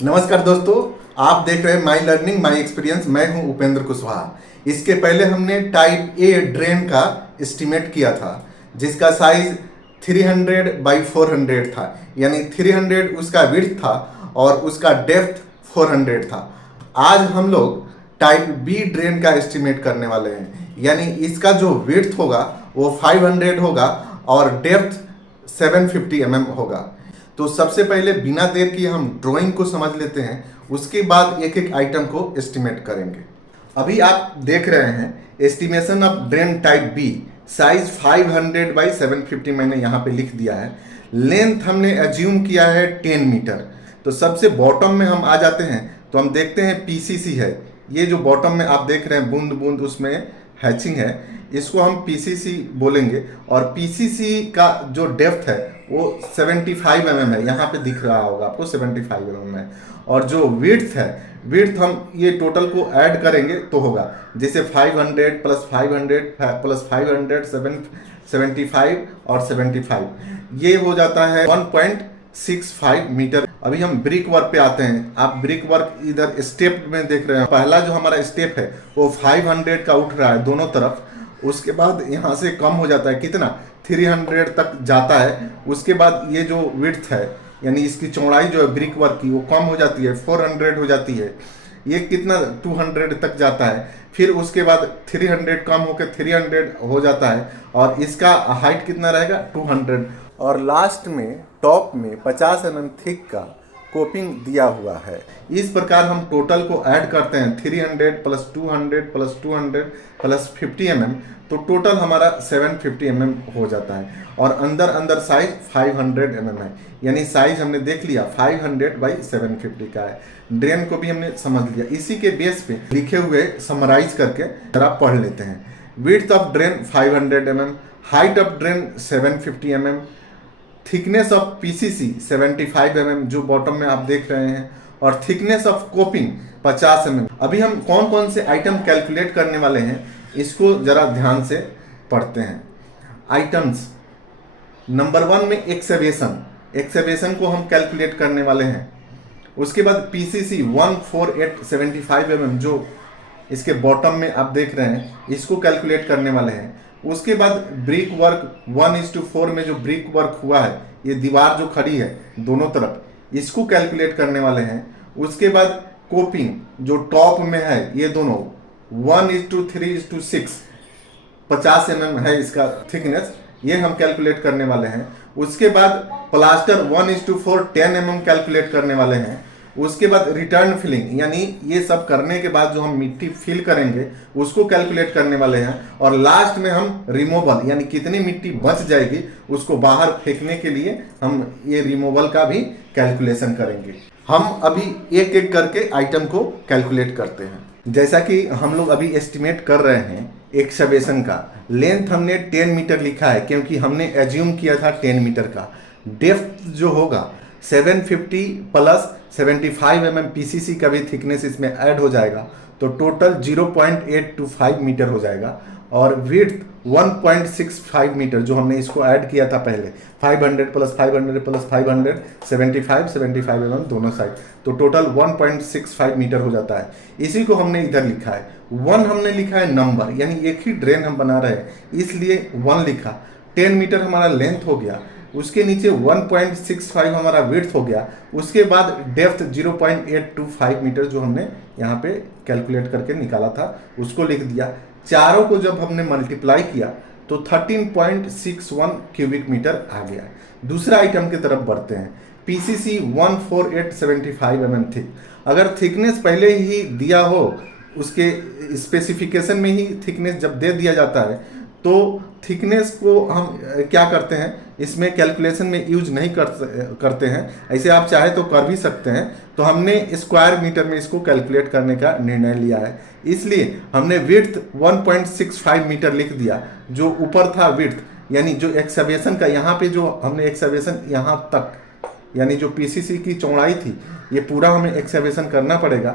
नमस्कार दोस्तों, आप देख रहे हैं माई लर्निंग माई एक्सपीरियंस। मैं हूं उपेंद्र कुशवाहा। इसके पहले हमने टाइप ए ड्रेन का एस्टिमेट किया था, जिसका साइज 300 बाई 400 था, यानी 300 उसका विड्थ था और उसका डेप्थ 400 था। आज हम लोग टाइप बी ड्रेन का एस्टिमेट करने वाले हैं, यानी इसका जो विड्थ होगा वो 500 होगा और डेप्थ 750 होगा। तो सबसे पहले बिना देर किए हम ड्राइंग को समझ लेते हैं, उसके बाद एक एक आइटम को एस्टिमेट करेंगे। अभी आप देख रहे हैं estimation of drain type B, size 500 by 750 मैंने यहाँ पे लिख दिया है। लेंथ हमने एज्यूम किया है 10 मीटर। तो सबसे बॉटम में हम आ जाते हैं तो हम देखते हैं पीसीसी है। ये जो बॉटम में आप देख रहे हैं बूंद बूंद उसमें हैचिंग है, इसको हम पीसीसी बोलेंगे। और पीसीसी का जो डेप्थ है वो 75 है, यहाँ पे दिख रहा होगा आपको 75 है। और जो विड्थ है, विड्थ हम ये टोटल को ऐड करेंगे तो होगा, जैसे 500 प्लस 500 प्लस 500 75 और 75, ये हो जाता है 1.65 मीटर। अभी हम ब्रिक वर्क पे आते हैं। आप ब्रिक वर्क इधर स्टेप में देख रहे हैं। पहला जो हमारा स्टेप है वो 500 का उठ रहा है दोनों तरफ। उसके बाद यहाँ से कम हो जाता है, कितना 300 तक जाता है। उसके बाद ये जो विड्थ है, यानी इसकी चौड़ाई जो है ब्रिक वर्क की, वो कम हो जाती है, 400 हो जाती है। ये कितना 200 तक जाता है। फिर उसके बाद 300 कम होकर 300 हो जाता है और इसका हाइट कितना रहेगा 200। और लास्ट में टॉप में 50 थिक का कोपिंग दिया हुआ है। इस प्रकार हम टोटल को ऐड करते हैं, 300 प्लस 200 प्लस 200 प्लस 50 तो टोटल हमारा 750 हो जाता है। और अंदर अंदर साइज 500 है, यानी साइज हमने देख लिया 500 बाई 750 का है। ड्रेन को भी हमने समझ लिया। इसी के बेस पे लिखे हुए समराइज करके जरा पढ़ लेते हैं। Width of drain 500 height of drain 750 thickness of PCC 75 जो बॉटम में आप देख रहे हैं, और थिकनेस ऑफ कोपिंग 50 अभी हम कौन कौन से आइटम कैलकुलेट करने वाले हैं, इसको जरा ध्यान से पढ़ते हैं। आइटम्स नंबर 1 में एक्सेवेशन को हम कैलकुलेट करने वाले हैं। उसके बाद पीसीसी 14875 जो इसके बॉटम में आप देख रहे हैं, इसको कैलकुलेट करने वाले हैं। उसके बाद ब्रिक वर्क 1:4 में जो ब्रिक वर्क हुआ है, ये दीवार जो खड़ी है दोनों तरफ, इसको कैलकुलेट करने वाले हैं। उसके बाद कोपिंग जो टॉप में है, ये दोनों 1:3:6 50 है इसका थिकनेस, ये हम कैलकुलेट करने वाले हैं। उसके बाद प्लास्टर 1:4 10 कैलकुलेट करने वाले हैं। उसके बाद रिटर्न फिलिंग, यानी ये सब करने के बाद जो हम मिट्टी फिल करेंगे उसको कैलकुलेट करने वाले हैं। और लास्ट में हम रिमूवल, यानी कितनी मिट्टी बच जाएगी उसको बाहर फेंकने के लिए हम ये रिमूवल का भी कैलकुलेशन करेंगे। हम अभी एक एक करके आइटम को कैलकुलेट करते हैं। जैसा कि हम लोग अभी एस्टिमेट कर रहे हैं एक्सकवेशन का, लेंथ हमने 10 मीटर लिखा है क्योंकि हमने एज्यूम किया था 10 मीटर का। डेप्थ जो होगा 750 प्लस 75 पीसीसी का भी थिकनेस इसमें ऐड हो जाएगा, तो टोटल 0.825 मीटर हो जाएगा। और विड्थ 1.65 मीटर जो हमने इसको ऐड किया था पहले, 500 प्लस 500 प्लस 500 75 दोनों साइड, तो टोटल 1.65 मीटर हो जाता है। इसी को हमने इधर लिखा है। 1 हमने लिखा है नंबर, यानी एक ही ड्रेन हम बना रहे हैं इसलिए 1 लिखा। 10 मीटर हमारा लेंथ हो गया, उसके नीचे 1.65 हमारा विड्थ हो गया। उसके बाद डेप्थ 0.825 मीटर जो हमने यहाँ पे कैलकुलेट करके निकाला था उसको लिख दिया। चारों को जब हमने मल्टीप्लाई किया तो 13.61 क्यूबिक मीटर आ गया। दूसरा आइटम की तरफ बढ़ते हैं। PCC 14875 thick. अगर थिकनेस पहले ही दिया हो, उसके स्पेसिफिकेशन में ही थिकनेस जब दे दिया जाता है तो थिकनेस को हम क्या करते हैं, इसमें कैलकुलेशन में यूज नहीं करते हैं। ऐसे आप चाहे तो कर भी सकते हैं। तो हमने स्क्वायर मीटर में इसको कैलकुलेट करने का निर्णय लिया है, इसलिए हमने विड्थ 1.65 मीटर लिख दिया। जो ऊपर था विड्थ, यानी जो एक्सकवेशन का यहाँ पे जो हमने एक्सकवेशन यहाँ तक, यानी जो पीसीसी की चौड़ाई थी, ये पूरा हमें एक्सकवेशन करना पड़ेगा,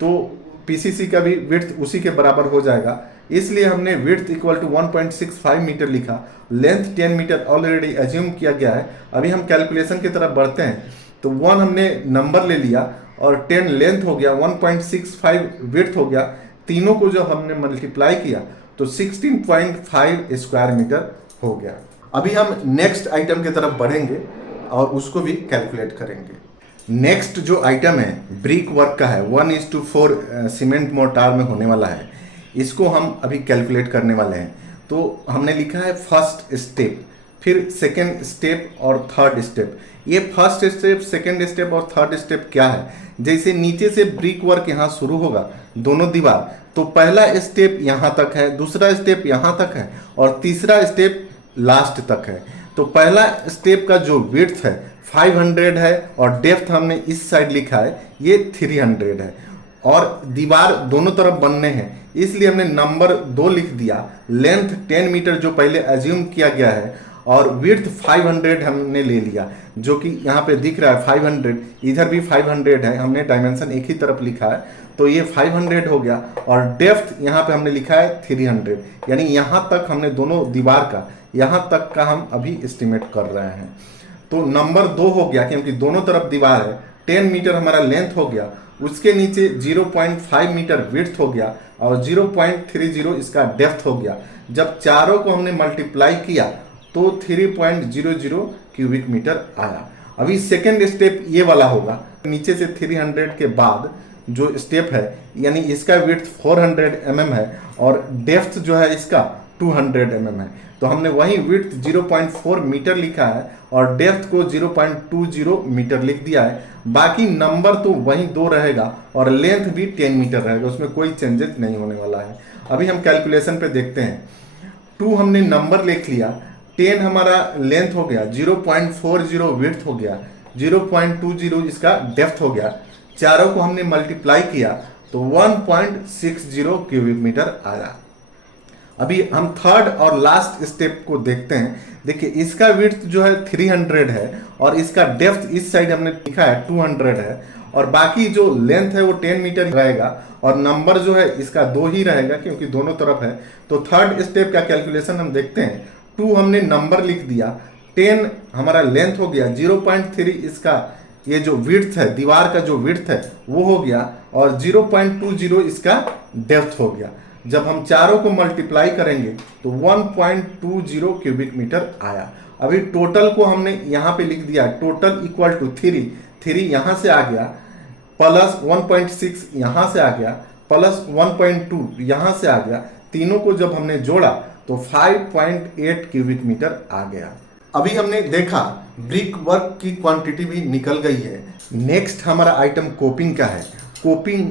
तो पीसीसी का भी विड्थ उसी के बराबर हो जाएगा। इसलिए हमने विड्थ इक्वल टू 1.65 मीटर लिखा। लेंथ 10 मीटर ऑलरेडी एज्यूम किया गया है। अभी हम कैलकुलेशन की तरफ बढ़ते हैं। तो 1 हमने नंबर ले लिया और 10 लेंथ हो गया, 1.65 विड्थ हो गया। तीनों को जब हमने मल्टीप्लाई किया तो 16.5 स्क्वायर मीटर हो गया। अभी हम नेक्स्ट आइटम की तरफ बढ़ेंगे और उसको भी कैलकुलेट करेंगे। नेक्स्ट जो आइटम है ब्रिक वर्क का है, 1:4 सीमेंट मोर्टार में होने वाला है। इसको हम अभी कैलकुलेट करने वाले हैं। तो हमने लिखा है फर्स्ट स्टेप, फिर सेकेंड स्टेप और थर्ड स्टेप। ये फर्स्ट स्टेप, सेकेंड स्टेप और थर्ड स्टेप क्या है? जैसे नीचे से ब्रिक वर्क यहाँ शुरू होगा, दोनों दीवार, तो पहला स्टेप यहाँ तक है, दूसरा स्टेप यहाँ तक है और तीसरा स्टेप लास्ट तक है। तो पहला स्टेप का जो विड्थ है 500 है और डेप्थ हमने इस साइड लिखा है ये 300 है और दीवार दोनों तरफ बनने हैं, इसलिए हमने नंबर 2 लिख दिया। लेंथ 10 मीटर जो पहले एज्यूम किया गया है और विड्थ 500 हमने ले लिया, जो कि यहाँ पे दिख रहा है 500, इधर भी 500 है, हमने डायमेंशन एक ही तरफ लिखा है तो ये 500 हो गया। और डेप्थ यहाँ पे हमने लिखा है 300, यानी यहाँ तक हमने दोनों दीवार का, यहाँ तक का हम अभी एस्टिमेट कर रहे हैं। तो नंबर 2 हो गया क्योंकि दोनों तरफ दीवार है, 10 मीटर हमारा लेंथ हो गया, उसके नीचे 0.5 मीटर विड्थ हो गया और 0.30 इसका डेप्थ हो गया। जब चारों को हमने मल्टीप्लाई किया तो 3.00 क्यूबिक मीटर आया। अभी सेकेंड स्टेप ये वाला होगा, नीचे से 300 के बाद जो स्टेप है, यानी इसका विड्थ 400 mm है और डेप्थ जो है इसका 200 mm है। तो हमने वही विड्थ 0.4 मीटर लिखा है और डेप्थ को 0.20 मीटर लिख दिया है। बाकी नंबर तो वही 2 रहेगा और लेंथ भी 10 मीटर रहेगा, उसमें कोई चेंजेस नहीं होने वाला है। अभी हम कैलकुलेशन पे देखते हैं। 2 हमने नंबर लिख लिया, 10 हमारा लेंथ हो गया, 0.40 विड्थ हो गया, 0.20 इसका डेप्थ हो गया। चारों को हमने मल्टीप्लाई किया तो 1.60 क्यूबिक मीटर आया। अभी हम थर्ड और लास्ट स्टेप को देखते हैं। देखिए इसका विड्थ जो है 300 है और इसका डेप्थ इस साइड हमने लिखा है 200 है और बाकी जो लेंथ है वो 10 मीटर रहेगा और नंबर जो है इसका 2 ही रहेगा क्योंकि दोनों तरफ है। तो थर्ड स्टेप का कैलकुलेशन हम देखते हैं। 2 हमने नंबर लिख दिया, 10 हमारा लेंथ हो गया, 0.3 इसका ये जो विड्थ है, दीवार का जो विड्थ है वो हो गया और 0.20 इसका डेप्थ हो गया। जब हम चारों को मल्टीप्लाई करेंगे तो 1.20 क्यूबिक मीटर आया। अभी टोटल को हमने यहाँ पे लिख दिया, टोटल इक्वल टू 3 यहाँ से आ गया, प्लस 1.6 यहाँ से आ गया, प्लस 1.2 यहाँ से आ गया। तीनों को जब हमने जोड़ा तो 5.8 क्यूबिक मीटर आ गया। अभी हमने देखा ब्रिक वर्क की क्वांटिटी भी निकल गई है। नेक्स्ट हमारा आइटम कोपिंग का है। कोपिंग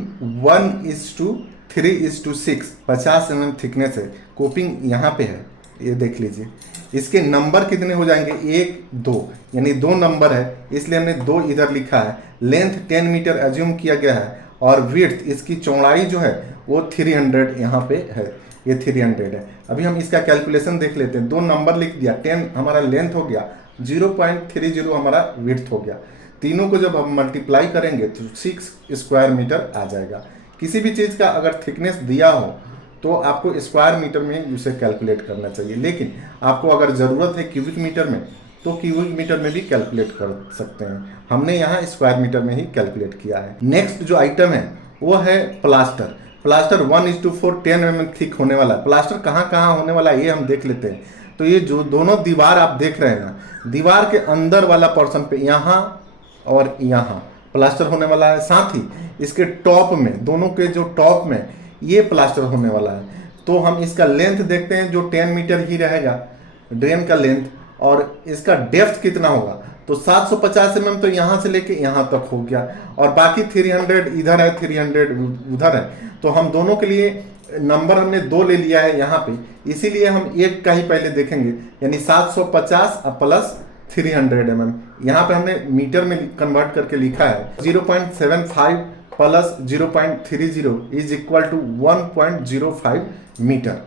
1:3:6 50 mm थिकनेस है। कोपिंग यहाँ पे है, ये देख लीजिए। इसके नंबर कितने हो जाएंगे, 1 2, यानी 2 नंबर है इसलिए हमने 2 इधर लिखा है। लेंथ 10 मीटर एज्यूम किया गया है और विड्थ इसकी चौड़ाई जो है वो 300 यहाँ पे है, ये 300 है। अभी हम इसका कैलकुलेशन देख लेते हैं। 2 नंबर लिख दिया, 10 हमारा लेंथ हो गया, 0.30 हमारा विड्थ हो गया। तीनों को जब हम मल्टीप्लाई करेंगे तो 6 स्क्वायर मीटर आ जाएगा। किसी भी चीज़ का अगर थिकनेस दिया हो तो आपको स्क्वायर मीटर में उसे कैलकुलेट करना चाहिए, लेकिन आपको अगर ज़रूरत है क्यूबिक मीटर में तो क्यूबिक मीटर में भी कैलकुलेट कर सकते हैं। हमने यहाँ स्क्वायर मीटर में ही कैलकुलेट किया है। नेक्स्ट जो आइटम है वो है प्लास्टर। प्लास्टर 1:4 10 mm थिक होने वाला है। प्लास्टर कहाँ कहाँ होने वाला है ये हम देख लेते हैं। तो ये जो दोनों दीवार आप देख रहे हैं ना, दीवार के अंदर वाला पोर्शन पे यहाँ और यहाँ प्लास्टर होने वाला है। साथ ही इसके टॉप में, दोनों के जो टॉप में ये प्लास्टर होने वाला है। तो हम इसका लेंथ देखते हैं जो 10 मीटर ही रहेगा ड्रेन का लेंथ, और इसका डेप्थ कितना होगा तो 750 mm तो यहाँ से लेके यहाँ तक हो गया और बाकी 300 इधर है, 300 उधर है। तो हम दोनों के लिए नंबर हमने 2 ले लिया है यहाँ पे, इसीलिए हम एक का ही पहले देखेंगे, यानी 750 प्लस 300 mm। यहाँ पे हमने मीटर में कन्वर्ट करके लिखा है 0.75 plus 0.30 is equal to 1.05 metre.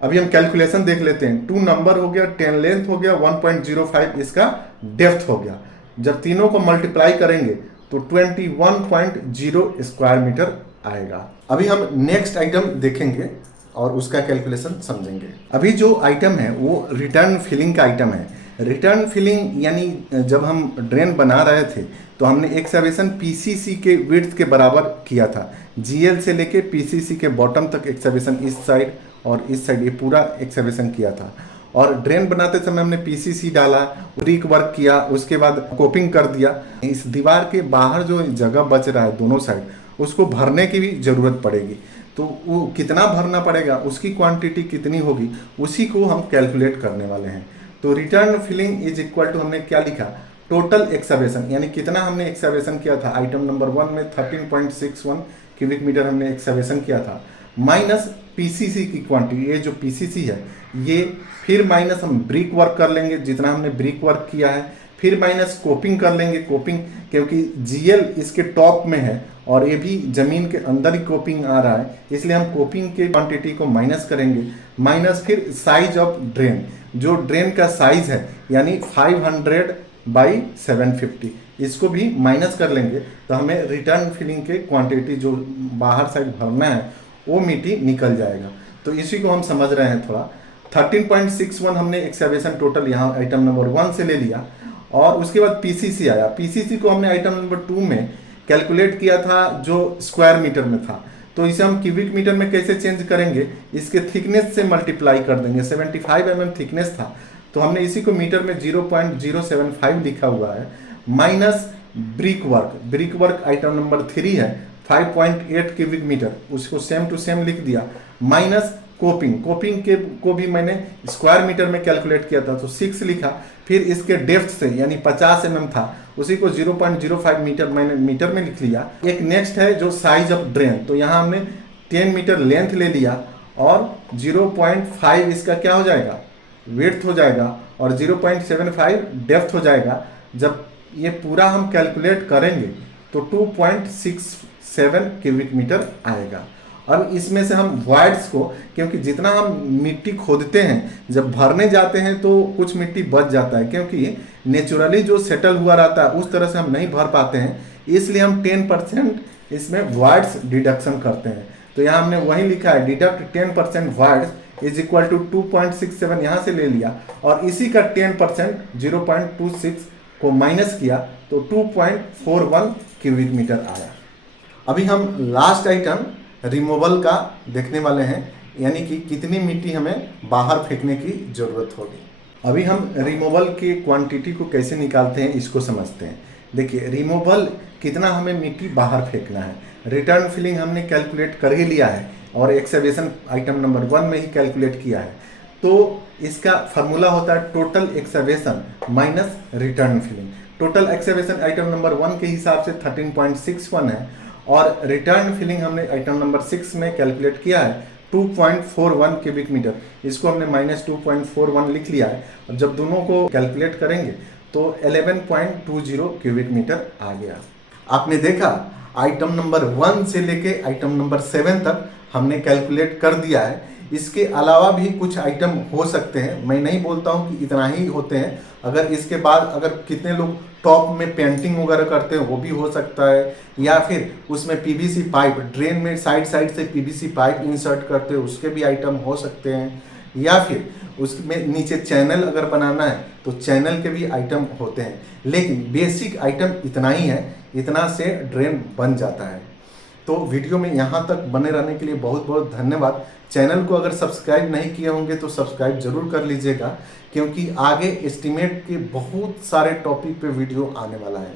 अभी हम कैलकुलेशन देख लेते हैं। 2 नंबर हो गया, 10 लेंथ हो गया, 1.05 इसका डेप्थ हो गया। जब तीनों को मल्टीप्लाई करेंगे तो 21.0 स्क्वायर मीटर आएगा। अभी हम नेक्स्ट आइटम देखेंगे और उसका कैलकुलेशन समझेंगे। अभी जो आइटम है वो रिटर्न फिलिंग का आइटम है। रिटर्न फिलिंग यानी जब हम ड्रेन बना रहे थे तो हमने एक्सकवेशन पीसीसी के विड्थ के बराबर किया था। जीएल से लेके पीसीसी के बॉटम तक एक्सकवेशन इस साइड और इस साइड ये पूरा एक्सकवेशन किया था। और ड्रेन बनाते समय हमने पीसीसी डाला, ब्रिक वर्क किया, उसके बाद कोपिंग कर दिया। इस दीवार के बाहर जो जगह बच रहा है दोनों साइड, उसको भरने की भी ज़रूरत पड़ेगी। तो वो कितना भरना पड़ेगा, उसकी क्वांटिटी कितनी होगी, उसी को हम कैलकुलेट करने वाले हैं। तो return filling is equal to हमने क्या लिखा, टोटल एक्सकवेशन यानी कितना हमने एक्सकवेशन किया था। आइटम नंबर 1 में 13.61 क्यूबिक मीटर हमने एक्सकवेशन किया था, माइनस पीसीसी की क्वांटिटी, ये जो पीसीसी है ये, फिर माइनस हम ब्रिक वर्क कर लेंगे जितना हमने ब्रिक वर्क किया है, फिर माइनस कोपिंग कर लेंगे। कोपिंग क्योंकि जीएल इसके टॉप में है और ये भी जमीन के अंदर ही कोपिंग आ रहा है, इसलिए हम कोपिंग के क्वांटिटी को माइनस करेंगे। माइनस फिर साइज ऑफ ड्रेन, जो ड्रेन का साइज है यानी 500 बाई 750, इसको भी माइनस कर लेंगे। तो हमें रिटर्न फिलिंग के क्वांटिटी जो बाहर साइड भरना है वो मिट्टी निकल जाएगा। तो इसी को हम समझ रहे हैं थोड़ा। 13.61 हमने एक्सकवेशन टोटल यहाँ आइटम नंबर 1 से ले लिया और उसके बाद पीसीसी आया। पीसीसी को हमने आइटम नंबर 2 में कैलकुलेट किया था जो स्क्वायर मीटर में था। तो इसे हम क्यूबिक मीटर में कैसे चेंज करेंगे, इसके थिकनेस से मल्टीप्लाई कर देंगे। 75 mm थिकनेस था तो हमने इसी को मीटर में 0.075 लिखा हुआ है, minus brick work. Brick work item number 3 है 5.8 क्यूबिक मीटर, उसको सेम टू सेम लिख दिया, माइनस कोपिंग। कोपिंग के को भी मैंने स्क्वायर मीटर में कैलकुलेट किया था तो 6 लिखा। फिर इसके डेप्थ से यानी 50 mm था, उसी को 0.05 मीटर मैंने मीटर में लिख लिया। एक नेक्स्ट है जो साइज ऑफ ड्रेन, तो यहाँ हमने 10 मीटर लेंथ ले लिया और 0.5 इसका क्या हो जाएगा, विड्थ हो जाएगा, और 0.75 डेप्थ हो जाएगा। जब ये पूरा हम कैलकुलेट करेंगे तो 2.67 क्यूबिक मीटर आएगा। अब इसमें से हम वॉइड्स को, क्योंकि जितना हम मिट्टी खोदते हैं जब भरने जाते हैं तो कुछ मिट्टी बच जाता है, क्योंकि नेचुरली जो सेटल हुआ रहता है उस तरह से हम नहीं भर पाते हैं, इसलिए हम 10% इसमें वॉइड्स डिडक्शन करते हैं। तो यहाँ हमने वही लिखा है, deduct 10% voids is equal to 2.67 यहाँ से ले लिया और इसी का 10% 0.26 को माइनस किया तो 2.41 क्यूबिक मीटर आया। अभी हम लास्ट आइटम रिमूवल का देखने वाले हैं, यानी कि कितनी मिट्टी हमें बाहर फेंकने की ज़रूरत होगी। अभी हम रिमूवल की क्वांटिटी को कैसे निकालते हैं इसको समझते हैं। देखिए, रिमूवल कितना हमें मिट्टी बाहर फेंकना है। रिटर्न फिलिंग हमने कैलकुलेट कर ही लिया है और एक्सकवेशन आइटम नंबर 1 में ही कैलकुलेट किया है। तो इसका फार्मूला होता है total excavation minus return filling. Total excavation item number 1 के हिसाब से 13.61 है और रिटर्न फिलिंग हमने आइटम नंबर 6 में कैलकुलेट किया है 2.41 क्यूबिक मीटर। इसको हमने माइनस 2.41 लिख लिया है। अब जब दोनों को कैलकुलेट करेंगे तो 11.20 क्यूबिक मीटर आ गया। आपने देखा आइटम नंबर 1 से लेके आइटम नंबर 7 तक हमने कैलकुलेट कर दिया है। इसके अलावा भी कुछ आइटम हो सकते हैं, मैं नहीं बोलता हूँ कि इतना ही होते हैं। अगर इसके बाद अगर कितने लोग टॉप में पेंटिंग वगैरह करते हैं वो भी हो सकता है, या फिर उसमें पीवीसी पाइप, ड्रेन में साइड से पीवीसी पाइप इंसर्ट करते हैं उसके भी आइटम हो सकते हैं, या फिर उसमें नीचे चैनल अगर बनाना है तो चैनल के भी आइटम होते हैं। लेकिन बेसिक आइटम इतना ही है, इतना से ड्रेन बन जाता है। तो वीडियो में यहाँ तक बने रहने के लिए बहुत बहुत धन्यवाद। चैनल को अगर सब्सक्राइब नहीं किए होंगे तो सब्सक्राइब जरूर कर लीजिएगा, क्योंकि आगे एस्टीमेट के बहुत सारे टॉपिक पे वीडियो आने वाला है।